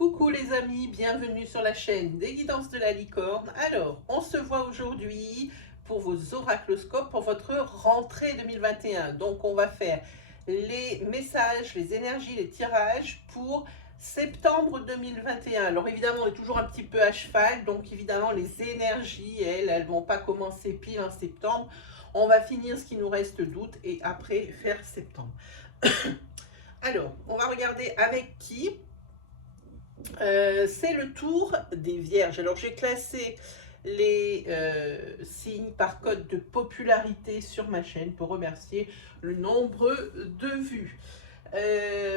Coucou les amis, bienvenue sur la chaîne des guidances de la licorne. Alors, on se voit aujourd'hui pour vos oracloscopes pour votre rentrée 2021. Donc, on va faire les messages, les énergies, les tirages pour septembre 2021. Alors, évidemment, on est toujours un petit peu à cheval. Donc, évidemment, les énergies, elles vont pas commencer pile en septembre. On va finir ce qui nous reste d'août et après faire septembre. Alors, on va regarder avec qui. C'est le tour des vierges. Alors j'ai classé les signes par code de popularité sur ma chaîne pour remercier le nombre de vues.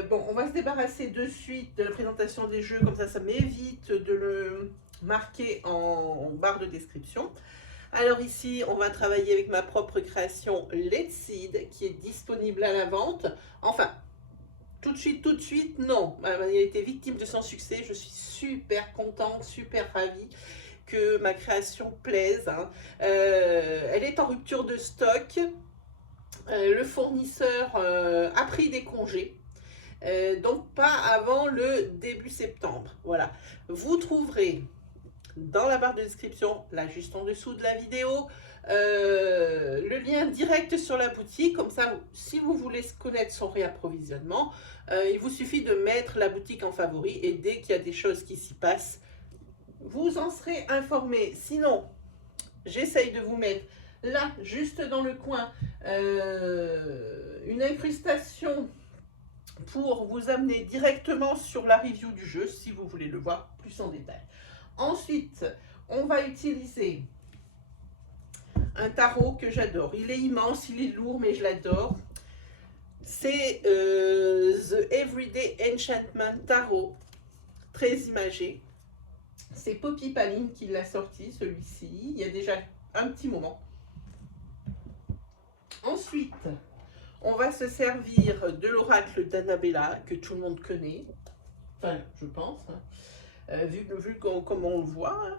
Bon, on va se débarrasser de suite de la présentation des jeux, comme ça m'évite de le marquer en barre de description. Alors ici, on va travailler avec ma propre création Let's Seed qui est disponible à la vente. Enfin, tout de suite, non. Il a été victime de son succès. Je suis super contente, super ravie que ma création plaise. Elle est en rupture de stock. Le fournisseur a pris des congés. Donc pas avant le début septembre. Voilà. Vous trouverez dans la barre de description, là juste en dessous de la vidéo, le lien direct sur la boutique. Comme ça, si vous voulez connaître son réapprovisionnement, il vous suffit de mettre la boutique en favori et dès qu'il y a des choses qui s'y passent, vous en serez informé. Sinon, j'essaye de vous mettre là, juste dans le coin, une incrustation pour vous amener directement sur la review du jeu si vous voulez le voir plus en détail. Ensuite, on va utiliser un tarot que j'adore. Il est immense, il est lourd, mais je l'adore. C'est The Everyday Enchantment Tarot, très imagé. C'est Poppy Paline qui l'a sorti, celui-ci, il y a déjà un petit moment. Ensuite, on va se servir de l'oracle d'Annabella, que tout le monde connaît. Enfin, je pense, vu comme on le voit.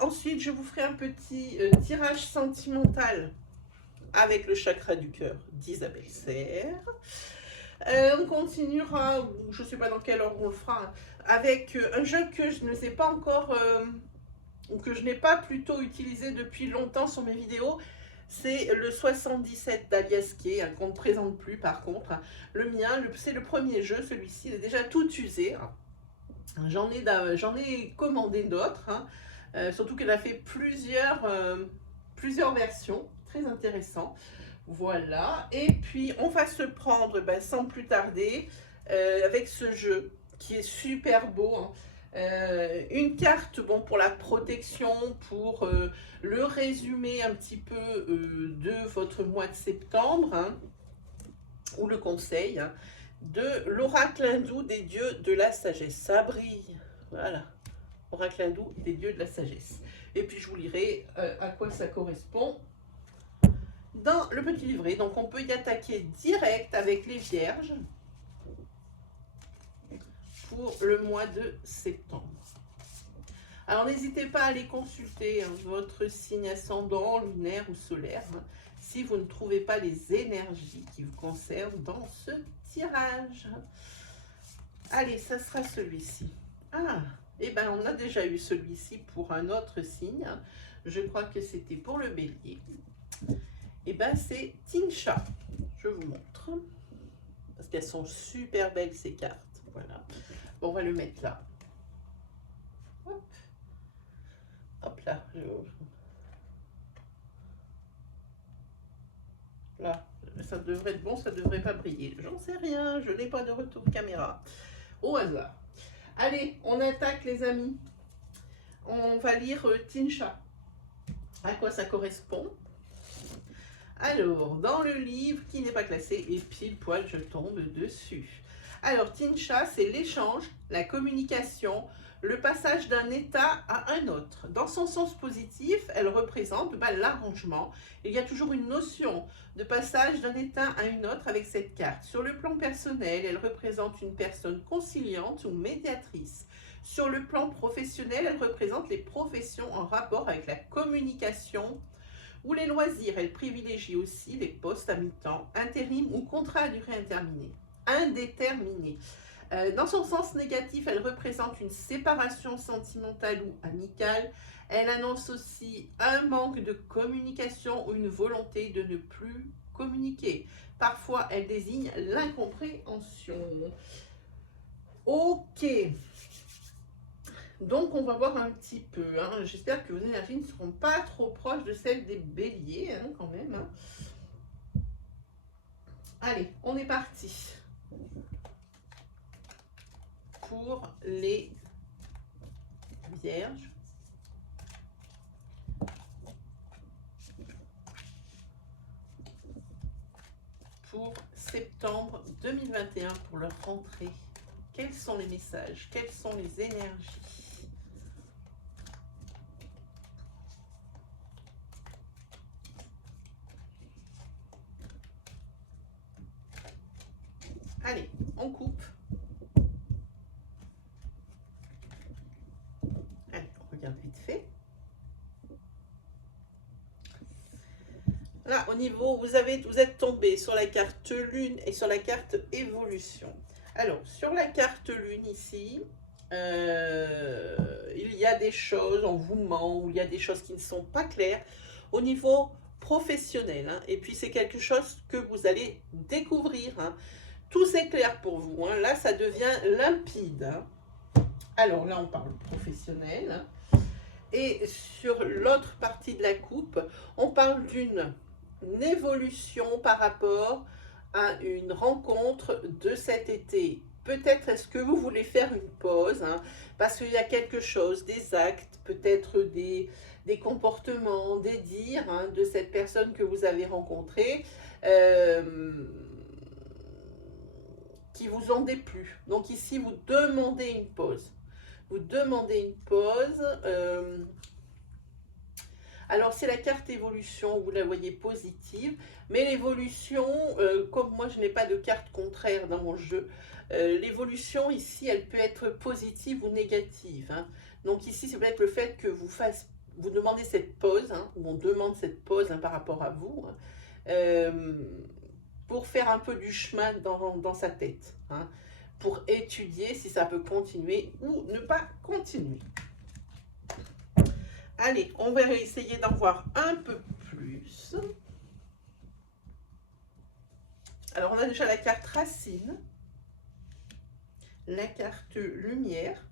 Ensuite, je vous ferai un petit tirage sentimental avec le chakra du cœur d'Isabelle Serre. On continuera, je ne sais pas dans quelle ordre on le fera, avec un jeu que je ne sais pas encore, ou que je n'ai pas plutôt utilisé depuis longtemps sur mes vidéos. C'est le 77 d'Aliasquet, qu'on ne présente plus par contre. Le mien, c'est le premier jeu, celui-ci, il est déjà tout usé. J'en ai commandé d'autres, surtout qu'elle a fait plusieurs versions, très intéressant. Voilà, et puis on va se prendre sans plus tarder avec ce jeu qui est super beau. Une carte pour la protection, pour le résumé un petit peu de votre mois de septembre, ou le conseil, de l'oracle hindou des dieux de la sagesse. Ça brille, voilà, oracle hindou des dieux de la sagesse. Et puis je vous lirai à quoi ça correspond dans le petit livret. Donc on peut y attaquer direct avec les vierges pour le mois de septembre. Alors n'hésitez pas à aller consulter votre signe ascendant, lunaire ou solaire, si vous ne trouvez pas les énergies qui vous concernent dans ce tirage. Allez, ça sera celui-ci. Ah, et ben on a déjà eu celui-ci pour un autre signe. Je crois que c'était pour le bélier. Et ben c'est Tincha. Je vous montre. Parce qu'elles sont super belles ces cartes. Voilà. Bon, on va le mettre là. Hop. Hop là. Là. Ça devrait être bon, ça devrait pas briller. J'en sais rien, je n'ai pas de retour caméra. Au hasard. Allez, on attaque les amis. On va lire Tincha. À quoi ça correspond? Alors, dans le livre qui n'est pas classé, et pile poil je tombe dessus. Alors, Tincha, c'est l'échange, la communication, le passage d'un état à un autre. Dans son sens positif, elle représente l'arrangement. Il y a toujours une notion de passage d'un état à une autre avec cette carte. Sur le plan personnel, elle représente une personne conciliante ou médiatrice. Sur le plan professionnel, elle représente les professions en rapport avec la communication ou les loisirs. Elle privilégie aussi les postes à mi-temps, intérim ou contrat à durée indéterminée. Dans son sens négatif, elle représente une séparation sentimentale ou amicale. Elle annonce aussi un manque de communication ou une volonté de ne plus communiquer. Parfois, elle désigne l'incompréhension. Ok. Donc, on va voir un petit peu. Hein. J'espère que vos énergies ne seront pas trop proches de celles des béliers, hein, quand même. Hein. Allez, on est parti. Pour les vierges. Pour septembre 2021, pour leur rentrée. Quels sont les messages? Quelles sont les énergies? Allez, on coupe. Allez, on regarde vite fait. Là, au niveau, vous êtes tombé sur la carte lune et sur la carte évolution. Alors, sur la carte lune ici, il y a des choses, on vous ment, ou il y a des choses qui ne sont pas claires au niveau professionnel. Hein, et puis, c'est quelque chose que vous allez découvrir. Hein. Tout c'est clair pour vous. Hein. Là, ça devient limpide. Hein. Alors là, on parle professionnel. Et sur l'autre partie de la coupe, on parle d'une évolution par rapport à une rencontre de cet été. Peut-être est-ce que vous voulez faire une pause, hein, parce qu'il y a quelque chose, des actes, peut-être des comportements, des dires hein, de cette personne que vous avez rencontrée qui vous ont déplu. Donc ici, vous demandez une pause. Vous demandez une pause. Alors, c'est la carte évolution, vous la voyez positive, mais l'évolution, comme moi je n'ai pas de carte contraire dans mon jeu, l'évolution ici, elle peut être positive ou négative. Hein. Donc ici, c'est peut-être le fait que vous demandez cette pause, hein, ou on demande cette pause hein, par rapport à vous, hein, pour faire un peu du chemin dans sa tête, hein, pour étudier si ça peut continuer ou ne pas continuer. Allez, on va essayer d'en voir un peu plus. Alors, on a déjà la carte racine, la carte lumière,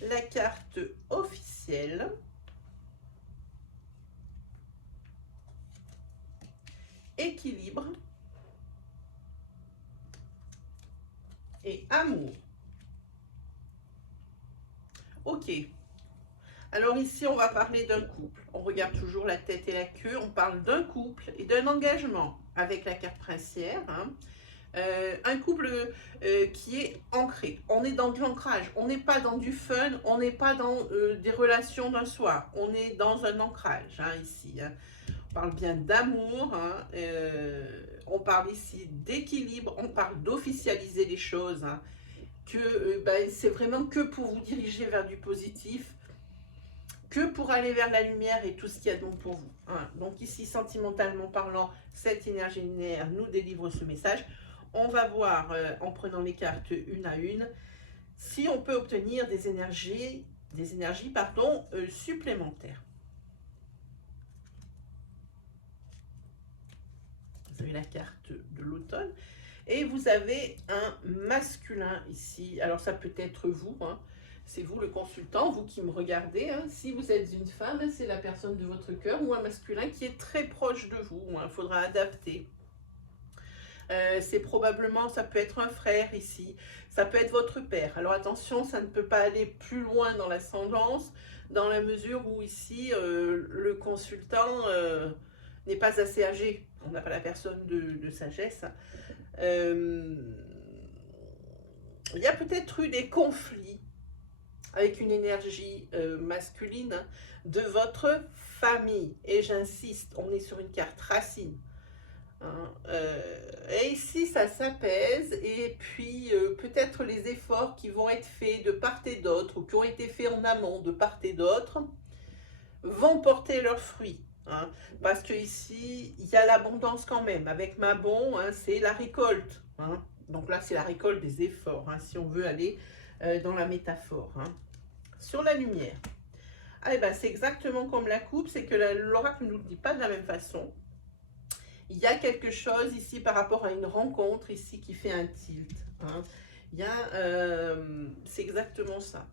la carte officielle, équilibre et amour. Ok. Alors ici, on va parler d'un couple. On regarde toujours la tête et la queue. On parle d'un couple et d'un engagement avec la carte princière. Hein. Un couple qui est ancré. On est dans de l'ancrage. On n'est pas dans du fun. On n'est pas dans des relations d'un soir. On est dans un ancrage hein, ici. Hein. On parle bien d'amour. Hein. On parle ici d'équilibre. On parle d'officialiser les choses. Hein. Que c'est vraiment que pour vous diriger vers du positif, que pour aller vers la lumière et tout ce qu'il y a donc pour vous. Hein. Donc ici, sentimentalement parlant, cette énergie linéaire nous délivre ce message. On va voir, en prenant les cartes une à une, si on peut obtenir des énergies supplémentaires. Vous avez la carte de l'automne. Et vous avez un masculin ici. Alors, ça peut être vous. Hein. C'est vous le consultant, vous qui me regardez. Hein. Si vous êtes une femme, c'est la personne de votre cœur ou un masculin qui est très proche de vous. Il hein. Faudra adapter. C'est probablement, ça peut être un frère ici. Ça peut être votre père. Alors, attention, ça ne peut pas aller plus loin dans l'ascendance, dans la mesure où ici, le consultant n'est pas assez âgé. On n'a pas la personne de sagesse. Il y a peut-être eu des conflits avec une énergie masculine de votre famille. Et j'insiste, on est sur une carte racine. Hein, et ici, ça s'apaise. Et puis, peut-être les efforts qui vont être faits de part et d'autre, ou qui ont été faits en amont de part et d'autre, vont porter leurs fruits. Hein, parce que ici, il y a l'abondance quand même. Avec Mabon, hein, c'est la récolte. Hein. Donc là, c'est la récolte des efforts, hein, si on veut aller dans la métaphore. Hein. Sur la lumière, ah, eh ben, c'est exactement comme la coupe, c'est que l'oracle ne nous le dit pas de la même façon. Il y a quelque chose ici par rapport à une rencontre ici qui fait un tilt. Hein. C'est exactement ça.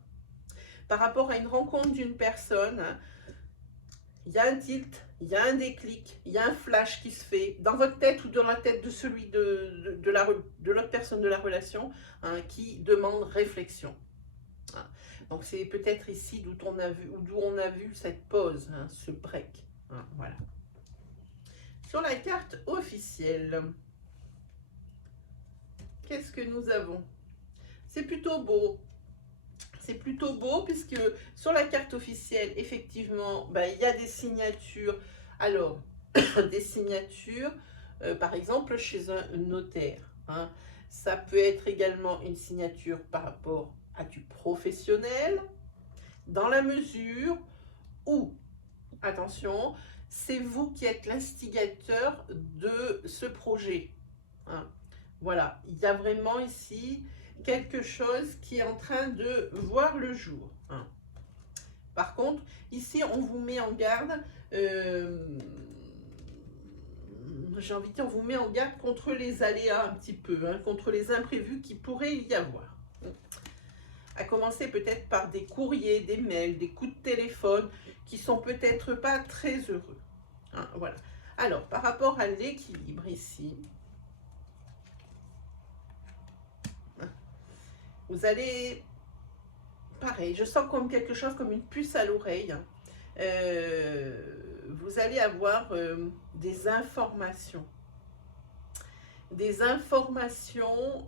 Par rapport à une rencontre d'une personne, il y a un tilt, il y a un déclic, il y a un flash qui se fait dans votre tête ou dans la tête de celui de l'autre personne de la relation, hein, qui demande réflexion. Hein. Donc c'est peut-être ici d'où on a vu cette pause, hein, ce break. Hein, voilà. Sur la carte officielle, qu'est-ce que nous avons? C'est plutôt beau. C'est plutôt beau puisque sur la carte officielle, effectivement, ben, il y a des signatures. Alors, des signatures, par exemple, chez un notaire. Hein. Ça peut être également une signature par rapport à du professionnel, dans la mesure où, attention, c'est vous qui êtes l'instigateur de ce projet. Hein. Voilà, il y a vraiment ici quelque chose qui est en train de voir le jour. Hein. Par contre, ici, on vous met en garde, j'ai envie de dire, on vous met en garde contre les aléas un petit peu, hein, contre les imprévus qui pourraient y avoir. À commencer peut-être par des courriers, des mails, des coups de téléphone qui sont peut-être pas très heureux. Hein, voilà. Alors, par rapport à l'équilibre ici, vous allez, pareil, je sens comme quelque chose, comme une puce à l'oreille. Vous allez avoir des informations. Des informations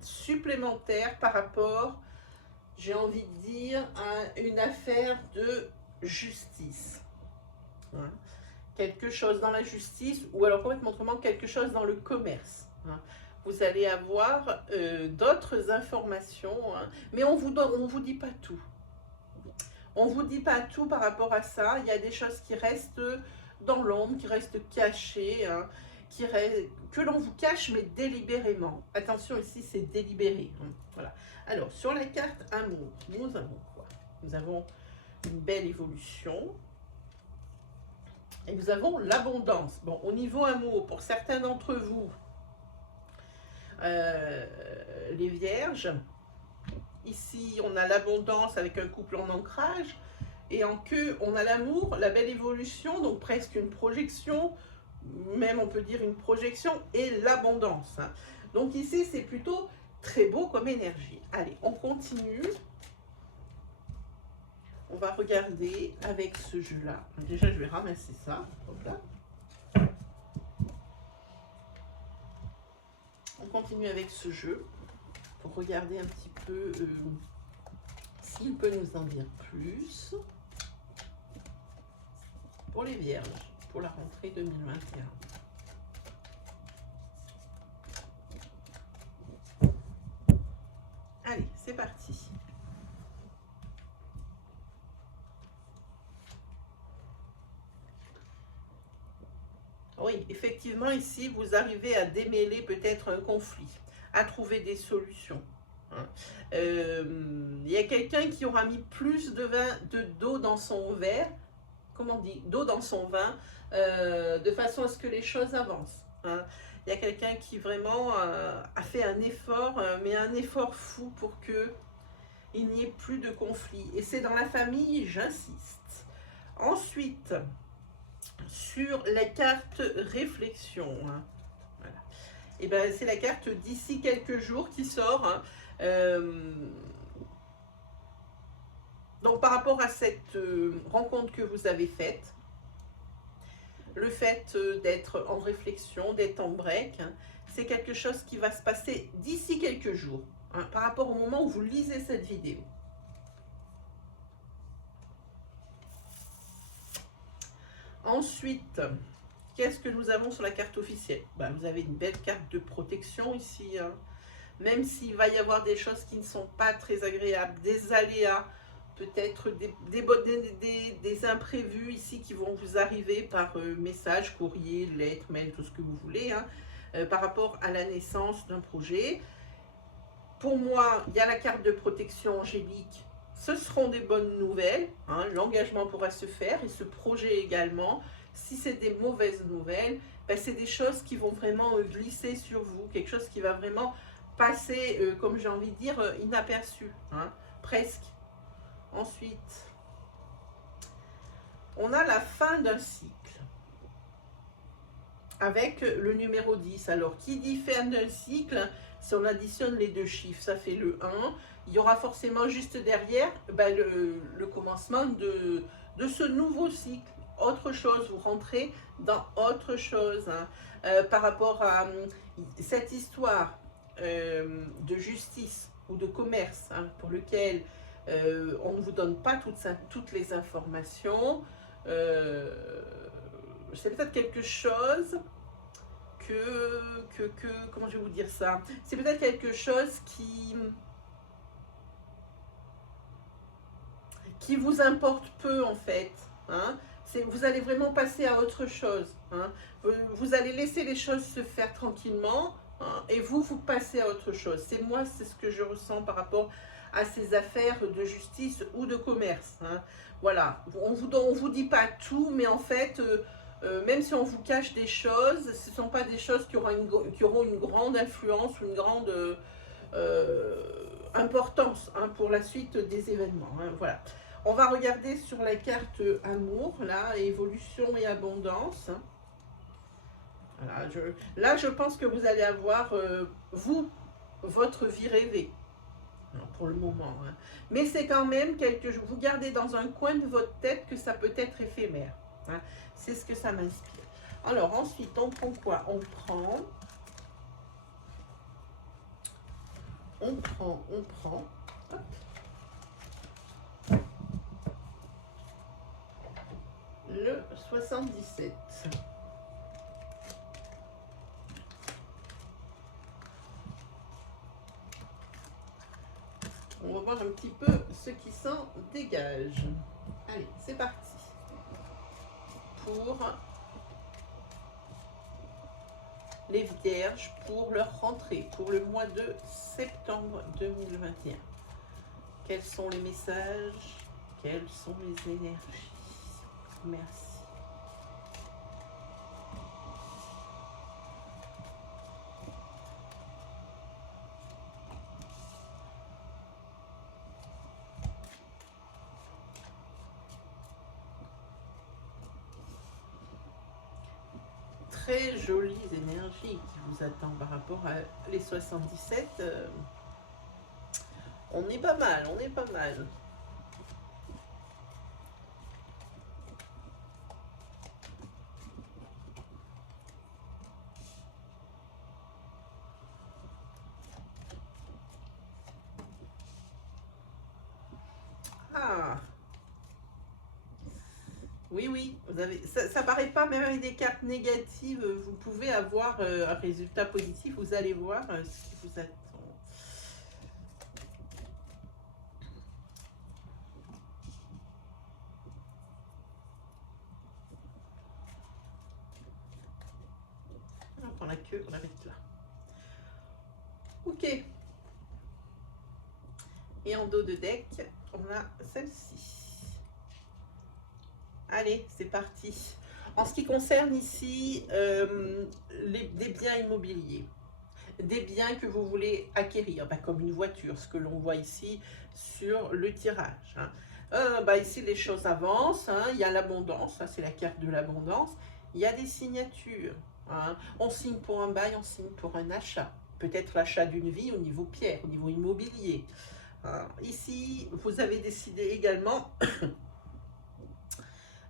supplémentaires par rapport, j'ai envie de dire, à une affaire de justice. Hein. Quelque chose dans la justice, ou alors complètement autrement, quelque chose dans le commerce. Hein. Vous allez avoir d'autres informations, hein, mais on vous dit pas tout. On vous dit pas tout par rapport à ça. Il y a des choses qui restent dans l'ombre, qui restent cachées, hein, que l'on vous cache, mais délibérément. Attention, ici, c'est délibéré. Hein, voilà. Alors, sur la carte amour, nous avons quoi? Nous avons une belle évolution. Et nous avons l'abondance. Bon, au niveau amour, pour certains d'entre vous, les vierges, ici on a l'abondance avec un couple en ancrage, et en queue on a l'amour, la belle évolution, donc presque une projection, même on peut dire une projection, et l'abondance. Hein. Donc ici c'est plutôt très beau comme énergie. Allez, on continue. On va regarder avec ce jeu-là. Déjà, je vais ramasser ça. Hop là. On continue avec ce jeu pour regarder un petit peu s'il peut nous en dire plus. Pour les vierges, pour la rentrée 2021. Allez, c'est parti. Oui, effectivement, ici, vous arrivez à démêler peut-être un conflit, à trouver des solutions. Hein. Il y a quelqu'un qui aura mis plus d'eau dans son verre, comment on dit, d'eau dans son vin, de façon à ce que les choses avancent. Hein. Il y a quelqu'un qui vraiment a fait un effort, mais un effort fou pour qu'il n'y ait plus de conflit. Et c'est dans la famille, j'insiste. Ensuite, sur la carte réflexion, hein. Voilà. Et ben c'est la carte d'ici quelques jours qui sort. Hein. Donc par rapport à cette rencontre que vous avez faite, le fait d'être en réflexion, d'être en break, hein, c'est quelque chose qui va se passer d'ici quelques jours, hein, par rapport au moment où vous lisez cette vidéo. Ensuite, qu'est-ce que nous avons sur la carte officielle? Ben, vous avez une belle carte de protection ici. Hein. Même s'il va y avoir des choses qui ne sont pas très agréables, des aléas, peut-être des imprévus ici qui vont vous arriver par message, courrier, lettre, mail, tout ce que vous voulez. Hein. par rapport à la naissance d'un projet. Pour moi, il y a la carte de protection angélique. Ce seront des bonnes nouvelles, hein, l'engagement pourra se faire et ce projet également. Si c'est des mauvaises nouvelles, ben c'est des choses qui vont vraiment glisser sur vous, quelque chose qui va vraiment passer, comme j'ai envie de dire, inaperçu, hein, presque. Ensuite, on a la fin d'un cycle avec le numéro 10. Alors, qui dit fin d'un cycle, si on additionne les deux chiffres, ça fait le 1. Il y aura forcément juste derrière ben, le commencement de ce nouveau cycle. Autre chose, vous rentrez dans autre chose. Hein. Par rapport à cette histoire de justice ou de commerce, hein, pour lequel on ne vous donne pas toutes les informations, c'est peut-être quelque chose comment je vais vous dire ça, c'est peut-être quelque chose qui vous importe peu en fait, hein. Vous allez vraiment passer à autre chose, hein. Vous allez laisser les choses se faire tranquillement, hein, et vous passez à autre chose. C'est ce que je ressens par rapport à ces affaires de justice ou de commerce, hein. Voilà, on vous dit pas tout, mais en fait, même si on vous cache des choses, ce ne sont pas des choses qui auront une grande influence ou une grande importance, hein, pour la suite des événements, hein, voilà. On va regarder sur la carte amour, là, évolution et abondance. Voilà, là, je pense que vous allez avoir, votre vie rêvée, pour le moment. Hein. Mais c'est quand même vous gardez dans un coin de votre tête que ça peut être éphémère. Hein. C'est ce que ça m'inspire. Alors, ensuite, on prend quoi? On prend. Hop. Le 77. On va voir un petit peu ce qui s'en dégage. Allez, c'est parti. Pour les vierges, pour leur rentrée, pour le mois de septembre 2021. Quels sont les messages? Quelles sont les énergies? Merci. Très jolies énergies qui vous attendent par rapport à les 77. On est pas mal, on est pas mal. Ah, oui, vous avez, ça paraît pas, même avec des cartes négatives, vous pouvez avoir un résultat positif. Vous allez voir ce qui vous attend. On prend la queue, on la met là. Ok. Et en dos de deck, on a celle-ci. Allez, c'est parti. En ce qui concerne ici des biens immobiliers, des biens que vous voulez acquérir, bah, comme une voiture, ce que l'on voit ici sur le tirage. Hein. Ici, les choses avancent, hein. Il y a l'abondance, ça c'est la carte de l'abondance. Il y a des signatures. Hein. On signe pour un bail, on signe pour un achat. Peut-être l'achat d'une vie au niveau pierre, au niveau immobilier. Hein. Ici, vous avez décidé également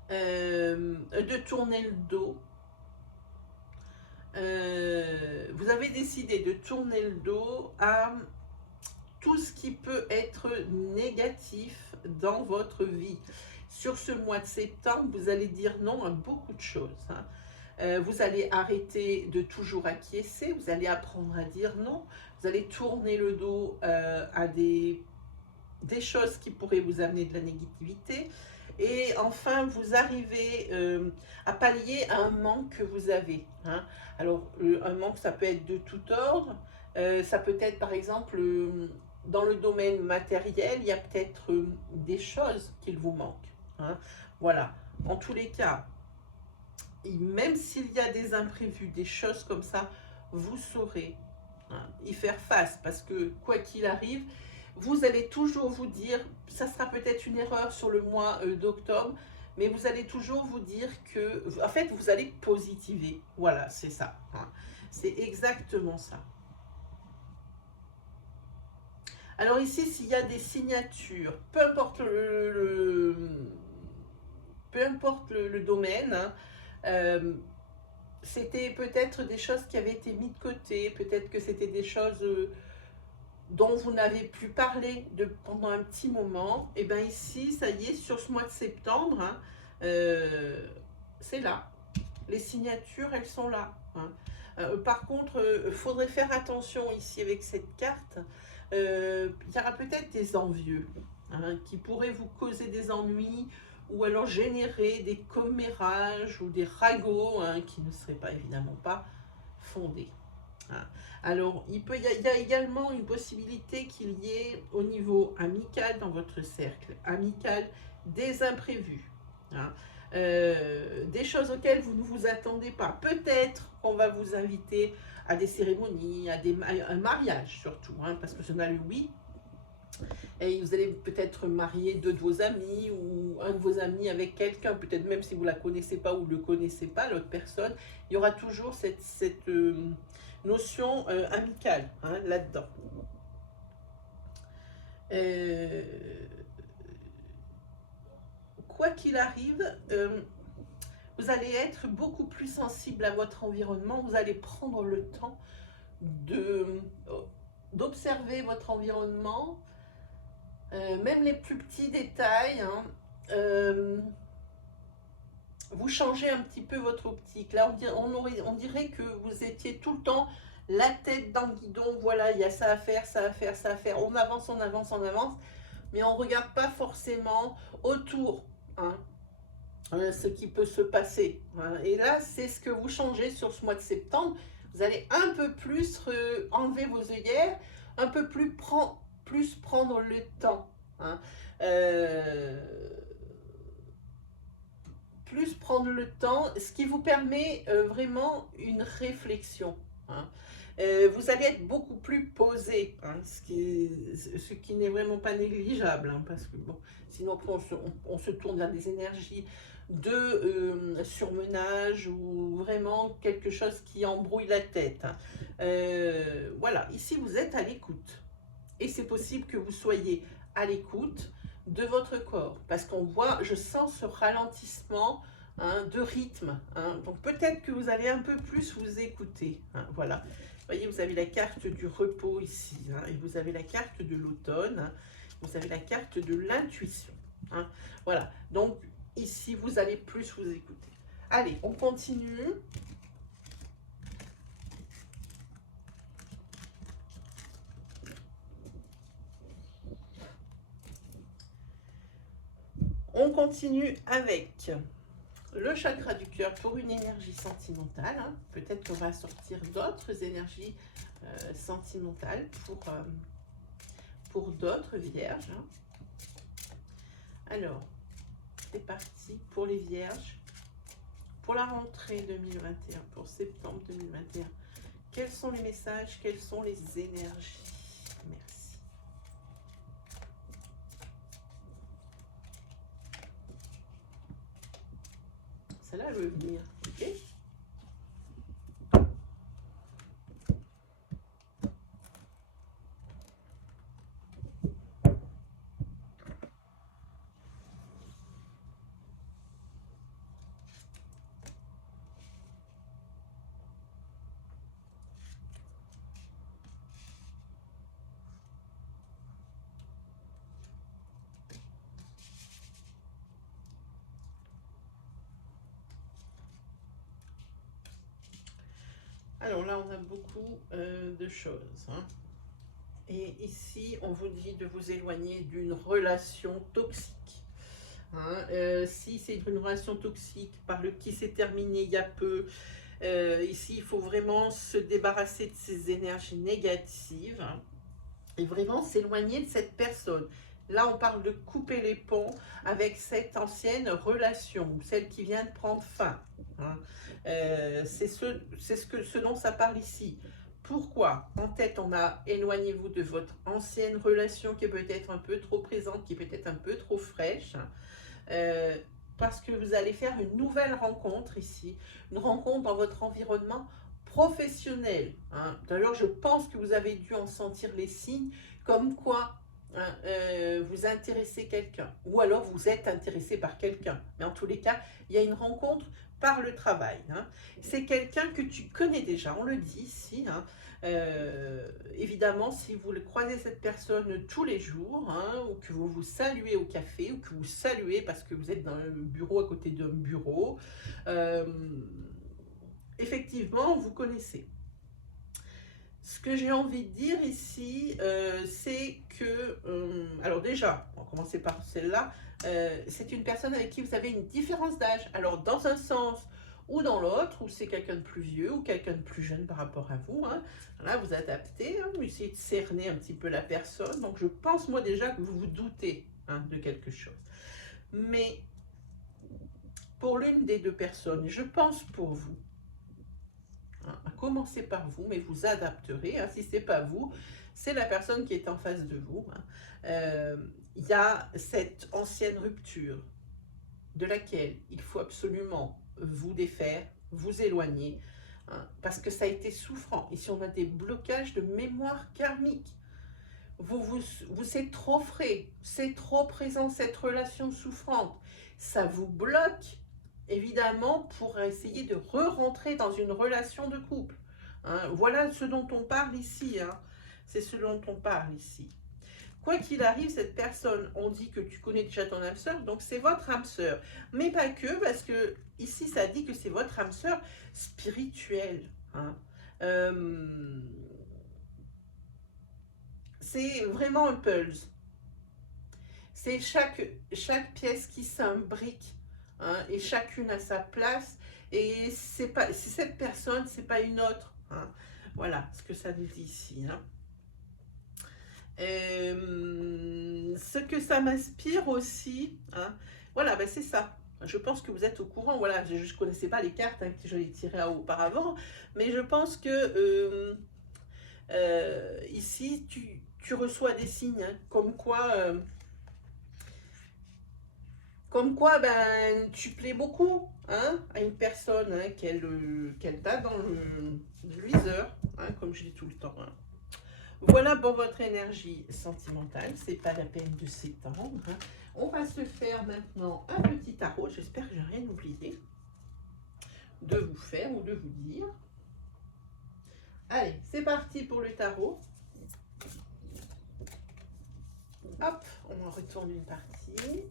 de tourner le dos. Vous avez décidé de tourner le dos à tout ce qui peut être négatif dans votre vie. Sur ce mois de septembre, vous allez dire non à beaucoup de choses. Hein. Vous allez arrêter de toujours acquiescer, vous allez apprendre à dire non, vous allez tourner le dos à des choses qui pourraient vous amener de la négativité. Et enfin, vous arrivez à pallier à un manque que vous avez. Hein. Alors, un manque, ça peut être de tout ordre. Ça peut être, par exemple, dans le domaine matériel, il y a peut-être des choses qu'il vous manque. Hein. Voilà. En tous les cas, même s'il y a des imprévus, des choses comme ça, vous saurez y faire face, parce que quoi qu'il arrive, vous allez toujours vous dire, ça sera peut-être une erreur sur le mois d'octobre, mais vous allez toujours vous dire que, en fait, vous allez positiver. Voilà, c'est ça. Hein. C'est exactement ça. Alors ici, s'il y a des signatures, peu importe le domaine, hein, c'était peut-être des choses qui avaient été mises de côté, peut-être que c'était des choses dont vous n'avez plus parlé pendant un petit moment. Et bien ici, ça y est, sur ce mois de septembre, hein, c'est là. Les signatures, elles sont là. Hein. Par contre, il faudrait faire attention ici avec cette carte. Il y aura peut-être des envieux hein, qui pourraient vous causer des ennuis ou alors générer des commérages ou des ragots hein, qui ne seraient pas évidemment pas fondés. Hein. Alors, il y a également une possibilité qu'il y ait au niveau amical, dans votre cercle amical, des imprévus. Hein. Des choses auxquelles vous ne vous attendez pas. Peut-être qu'on va vous inviter à des cérémonies, à un mariage surtout, hein, parce que j'en ai eu oui. Et vous allez peut-être marier deux de vos amis ou un de vos amis avec quelqu'un, peut-être même si vous ne la connaissez pas ou ne le connaissez pas, l'autre personne. Il y aura toujours cette notion amicale hein, là-dedans. Quoi qu'il arrive, vous allez être beaucoup plus sensible à votre environnement, vous allez prendre le temps d'observer votre environnement, même les plus petits détails, hein, vous changez un petit peu votre optique. Là, on dirait que vous étiez tout le temps la tête dans le guidon, voilà, il y a ça à faire, ça à faire, ça à faire, on avance, on avance, on avance, mais on ne regarde pas forcément autour, hein, ce qui peut se passer. Hein. Et là, c'est ce que vous changez sur ce mois de septembre. Vous allez un peu plus enlever vos œillères, un peu plus prendre le temps. Hein. Plus prendre le temps, ce qui vous permet vraiment une réflexion. Hein. Vous allez être beaucoup plus posé, hein, ce qui n'est vraiment pas négligeable, hein, parce que bon, sinon après on se tourne vers des énergies de surmenage ou vraiment quelque chose qui embrouille la tête. Hein. Voilà, ici vous êtes à l'écoute. Et c'est possible que vous soyez à l'écoute de votre corps, parce qu'on voit, je sens ce ralentissement hein, de rythme. Hein. Donc peut-être que vous allez un peu plus vous écouter. Hein, voilà. Vous voyez, vous avez la carte du repos ici, hein, et vous avez la carte de l'automne, hein, vous avez la carte de l'intuition. Hein. Voilà. Donc ici, vous allez plus vous écouter. Allez, on continue. On continue avec le chakra du cœur pour une énergie sentimentale. Hein. Peut-être qu'on va sortir d'autres énergies sentimentales pour d'autres vierges. Hein. Alors, c'est parti pour les vierges. Pour la rentrée 2021, pour septembre 2021, quels sont les messages, quelles sont les énergies? Merci. Celle-là, elle veut venir, ok? Alors là, on a beaucoup de choses. Hein. Et ici, on vous dit de vous éloigner d'une relation toxique. hein. Si c'est une relation toxique qui s'est terminée il y a peu, ici il faut vraiment se débarrasser de ces énergies négatives, hein, et vraiment s'éloigner de cette personne. Là, on parle de couper les ponts avec cette ancienne relation, celle qui vient de prendre fin, hein. C'est ce dont ça parle ici. Pourquoi? En tête, on a éloignez-vous de votre ancienne relation qui est peut-être un peu trop présente, qui est peut-être un peu trop fraîche, parce que vous allez faire une nouvelle rencontre ici, une rencontre dans votre environnement professionnel, hein. D'ailleurs, je pense que vous avez dû en sentir les signes, comme quoi, hein, vous intéressez quelqu'un, ou alors vous êtes intéressé par quelqu'un. Mais en tous les cas, il y a une rencontre par le travail, hein. C'est quelqu'un que tu connais déjà, on le dit ici, hein. Évidemment, si vous croisez cette personne tous les jours, hein, ou que vous vous saluez au café, ou que vous saluez parce que vous êtes dans un bureau à côté d'un bureau, effectivement, vous connaissez. Ce que j'ai envie de dire ici, c'est que, alors déjà, on va commencer par celle-là, c'est une personne avec qui vous avez une différence d'âge. Alors dans un sens ou dans l'autre, ou c'est quelqu'un de plus vieux ou quelqu'un de plus jeune par rapport à vous, hein. Là, vous adaptez, hein, vous essayez de cerner un petit peu la personne. Donc je pense moi déjà que vous vous doutez, hein, de quelque chose. Mais pour l'une des deux personnes, je pense pour vous, à commencer par vous, mais vous adapterez, hein. Si ce n'est pas vous, c'est la personne qui est en face de vous, hein. Il y a cette ancienne rupture de laquelle il faut absolument vous défaire, vous éloigner, hein, parce que ça a été souffrant. Ici, on a des blocages de mémoire karmique. C'est trop frais, c'est trop présent, cette relation souffrante. Ça vous bloque, évidemment, pour essayer de re-rentrer dans une relation de couple, hein. Voilà ce dont on parle ici, hein. C'est ce dont on parle ici. Quoi qu'il arrive, cette personne, on dit que tu connais déjà ton âme sœur, donc c'est votre âme sœur. Mais pas que, parce que ici, ça dit que c'est votre âme sœur spirituelle, hein. C'est vraiment un puzzle. C'est chaque pièce qui s'imbrique, hein, et chacune a sa place. Et c'est cette personne, c'est pas une autre, hein. Voilà ce que ça nous dit ici, hein. Ce que ça m'inspire aussi, hein, voilà, ben c'est ça. Je pense que vous êtes au courant. Voilà, je ne connaissais pas les cartes, hein, que j'avais tirées auparavant, mais je pense que ici, tu reçois des signes, hein, comme quoi, ben, tu plais beaucoup, hein, à une personne, hein, qu'elle t'a dans le viseur, hein, comme je dis tout le temps, hein. Voilà pour votre énergie sentimentale, c'est pas la peine de s'étendre, hein. On va se faire maintenant un petit tarot, j'espère que j'ai rien oublié de vous faire ou de vous dire. Allez, c'est parti pour le tarot. Hop, on en retourne une partie.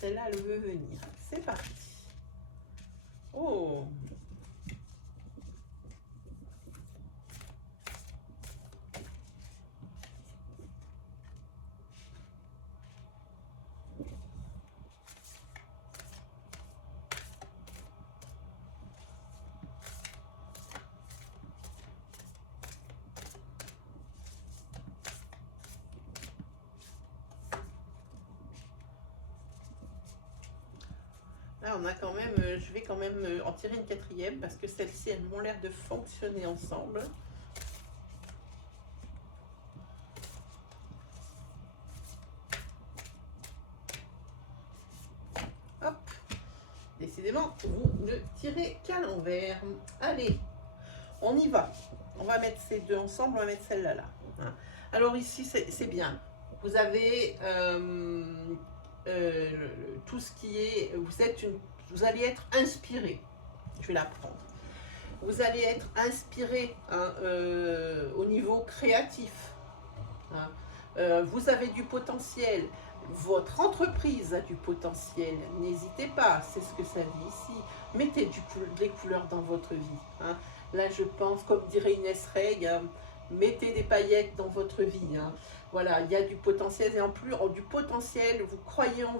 Celle-là, elle veut venir. C'est parti. Oh! Là, on a quand même, je vais quand même en tirer une quatrième parce que celles-ci, elles ont l'air de fonctionner ensemble. Hop, décidément, vous ne tirez qu'à l'envers. Allez, on y va. On va mettre ces deux ensemble, on va mettre celle-là là. Alors ici, c'est bien. Vous avez tout ce qui est, vous allez être inspiré. Je vais la prendre. Vous allez être inspiré, hein, au niveau créatif, hein. Vous avez du potentiel. Votre entreprise a du potentiel. N'hésitez pas, c'est ce que ça dit ici. Mettez des couleurs dans votre vie, hein. Là, je pense, comme dirait Inès Reg, mettez des paillettes dans votre vie. Hein. Voilà, il y a du potentiel et en plus du potentiel, vous croyez en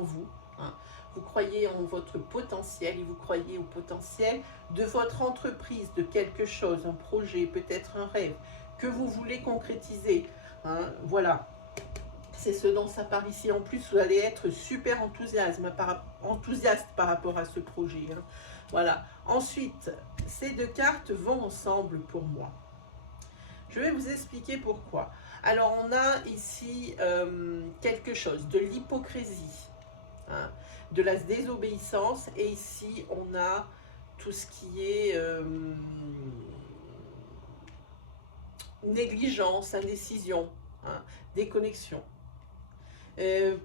vous. Hein. Vous croyez en votre potentiel et vous croyez au potentiel de votre entreprise, de quelque chose, un projet, peut-être un rêve que vous voulez concrétiser. Hein. Voilà, c'est ce dont ça part ici. En plus, vous allez être super enthousiaste par rapport à ce projet. Hein. Voilà. Ensuite, ces deux cartes vont ensemble pour moi. Je vais vous expliquer pourquoi. Alors, on a ici quelque chose de l'hypocrisie, hein, de la désobéissance. Et ici, on a tout ce qui est négligence, indécision, hein, déconnexion.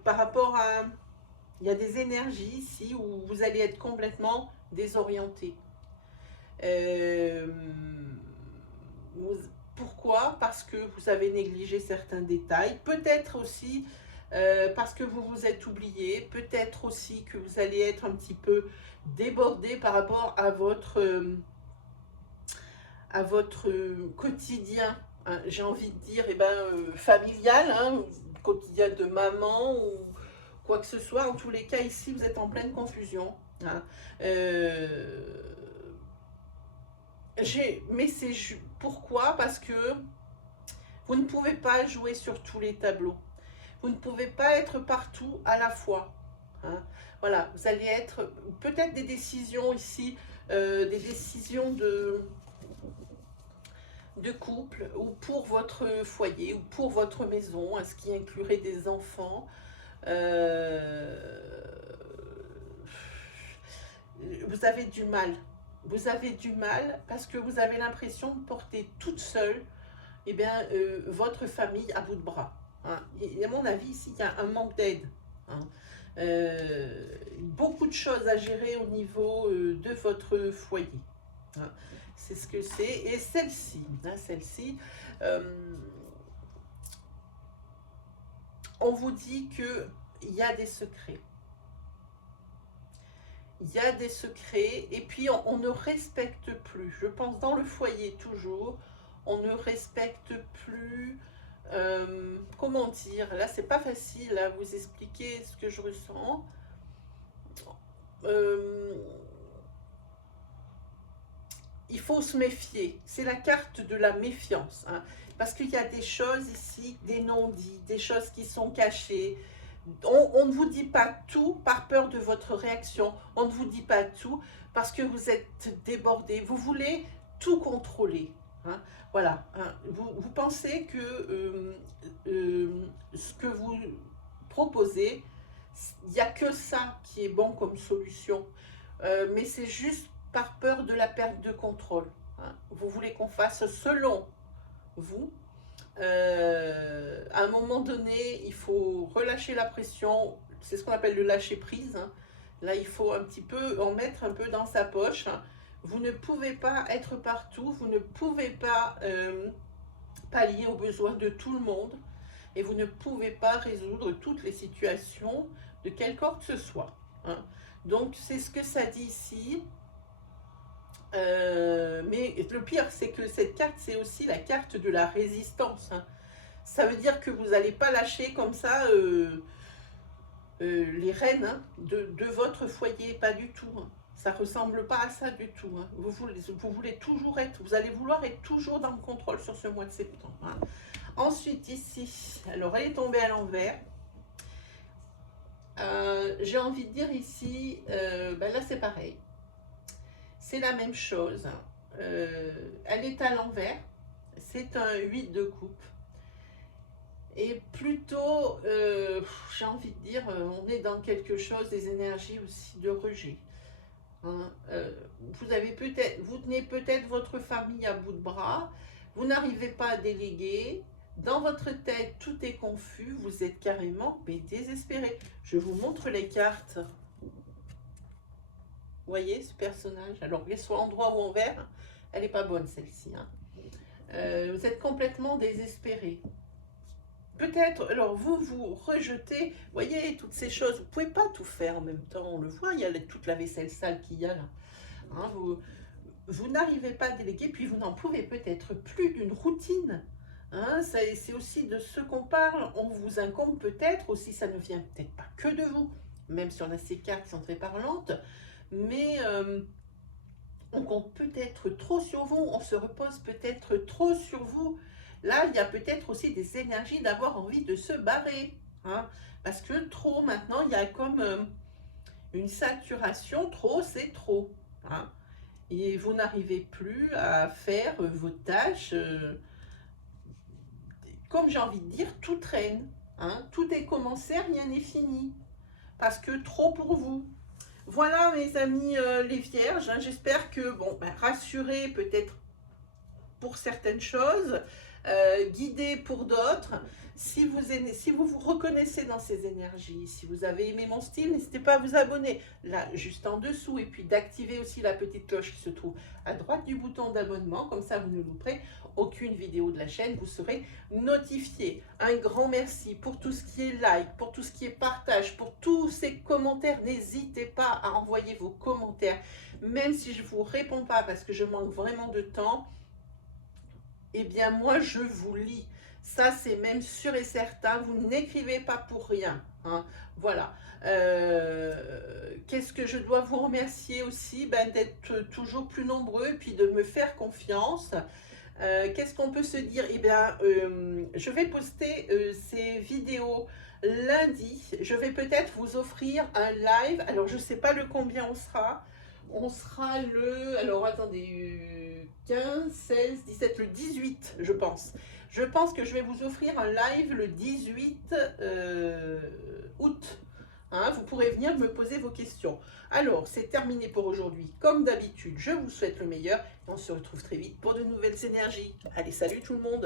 Par rapport à... Il y a des énergies ici où vous allez être complètement désorienté. Pourquoi? Parce que vous avez négligé certains détails. Peut-être aussi parce que vous vous êtes oublié. Peut-être aussi que vous allez être un petit peu débordé par rapport à votre quotidien. Hein, j'ai envie de dire familial, hein, quotidien de maman ou quoi que ce soit. En tous les cas, ici, vous êtes en pleine confusion. Hein. Mais c'est pourquoi? Parce que vous ne pouvez pas jouer sur tous les tableaux. Vous ne pouvez pas être partout à la fois. Hein. Voilà, vous allez être peut-être des décisions ici, des décisions de couple ou pour votre foyer ou pour votre maison, ce qui inclurait des enfants. Vous avez du mal. Vous avez du mal parce que vous avez l'impression de porter toute seule votre famille à bout de bras. Hein. Et à mon avis, ici, il y a un manque d'aide. Hein. Beaucoup de choses à gérer au niveau de votre foyer. Hein. C'est ce que c'est. Et celle-ci, on vous dit qu'il y a des secrets. Il y a des secrets et puis on ne respecte plus. Je pense dans le foyer toujours, on ne respecte plus. Comment dire? Là, c'est pas facile à vous expliquer ce que je ressens. Il faut se méfier. C'est la carte de la méfiance. Hein, parce qu'il y a des choses ici, des non-dits, des choses qui sont cachées. On ne vous dit pas tout par peur de votre réaction. On ne vous dit pas tout parce que vous êtes débordé. Vous voulez tout contrôler. Hein, voilà. Hein, vous pensez que ce que vous proposez, il n'y a que ça qui est bon comme solution. Mais c'est juste par peur de la perte de contrôle. Hein. Vous voulez qu'on fasse selon vous. À un moment donné, il faut relâcher la pression. C'est ce qu'on appelle le lâcher prise. Hein. Là, il faut un petit peu en mettre un peu dans sa poche. Hein. Vous ne pouvez pas être partout. Vous ne pouvez pas pallier aux besoins de tout le monde. Et vous ne pouvez pas résoudre toutes les situations de quelque ordre que ce soit. Hein. Donc, c'est ce que ça dit ici. Mais le pire, c'est que cette carte, c'est aussi la carte de la résistance. Hein. Ça veut dire que vous n'allez pas lâcher comme ça les rênes hein, de votre foyer, pas du tout. Hein. Ça ne ressemble pas à ça du tout. Hein. Vous voulez toujours vous allez vouloir être toujours dans le contrôle sur ce mois de septembre. Hein. Ensuite, ici, alors elle est tombée à l'envers. J'ai envie de dire ici, là c'est pareil. C'est la même chose. Elle est à l'envers. C'est un 8 de coupe. Et plutôt, j'ai envie de dire, on est dans quelque chose, des énergies aussi de rejet. Hein, vous tenez peut-être votre famille à bout de bras. Vous n'arrivez pas à déléguer. Dans votre tête, tout est confus. Vous êtes carrément désespéré. Je vous montre les cartes. Vous voyez ce personnage? Alors, qu'elle soit en droit ou en vert, elle n'est pas bonne celle-ci. Hein. Vous êtes complètement désespéré. Peut-être, alors vous rejetez, vous voyez, toutes ces choses. Vous ne pouvez pas tout faire en même temps, on le voit, il y a toute la vaisselle sale qu'il y a là. Hein, vous n'arrivez pas à déléguer, puis vous n'en pouvez peut-être plus d'une routine. Hein, c'est aussi de ce qu'on parle. On vous incombe peut-être aussi, ça ne vient peut-être pas que de vous, même si on a ces cartes qui sont très parlantes, mais on compte peut-être trop sur vous, on se repose peut-être trop sur vous. Là, il y a peut-être aussi des énergies d'avoir envie de se barrer. Hein, parce que trop, maintenant, il y a comme une saturation. Trop, c'est trop. Hein, et vous n'arrivez plus à faire vos tâches. Comme j'ai envie de dire, tout traîne. Hein, tout est commencé, rien n'est fini. Parce que trop pour vous. Voilà mes amis les vierges, hein, j'espère que, bon, rassurez peut-être pour certaines choses, guidez pour d'autres. Si vous vous reconnaissez dans ces énergies, si vous avez aimé mon style, n'hésitez pas à vous abonner, là, juste en dessous, et puis d'activer aussi la petite cloche qui se trouve à droite du bouton d'abonnement, comme ça vous ne louperez aucune vidéo de la chaîne, vous serez notifié. Un grand merci pour tout ce qui est like, pour tout ce qui est partage, pour tous ces commentaires. N'hésitez pas à envoyer vos commentaires, même si je ne vous réponds pas parce que je manque vraiment de temps. Eh bien, moi, je vous lis. Ça, c'est même sûr et certain. Vous n'écrivez pas pour rien. Hein. Voilà. Qu'est-ce que je dois vous remercier aussi? D'être toujours plus nombreux et puis de me faire confiance. Qu'est-ce qu'on peut se dire? Eh bien, je vais poster ces vidéos lundi. Je vais peut-être vous offrir un live. Alors, je ne sais pas le combien on sera. On sera le... Alors, attendez, 15, 16, 17, le 18, je pense. Je pense que je vais vous offrir un live le 18 août. Hein, vous pourrez venir me poser vos questions. Alors, c'est terminé pour aujourd'hui. Comme d'habitude, je vous souhaite le meilleur. Et on se retrouve très vite pour de nouvelles énergies. Allez, salut tout le monde!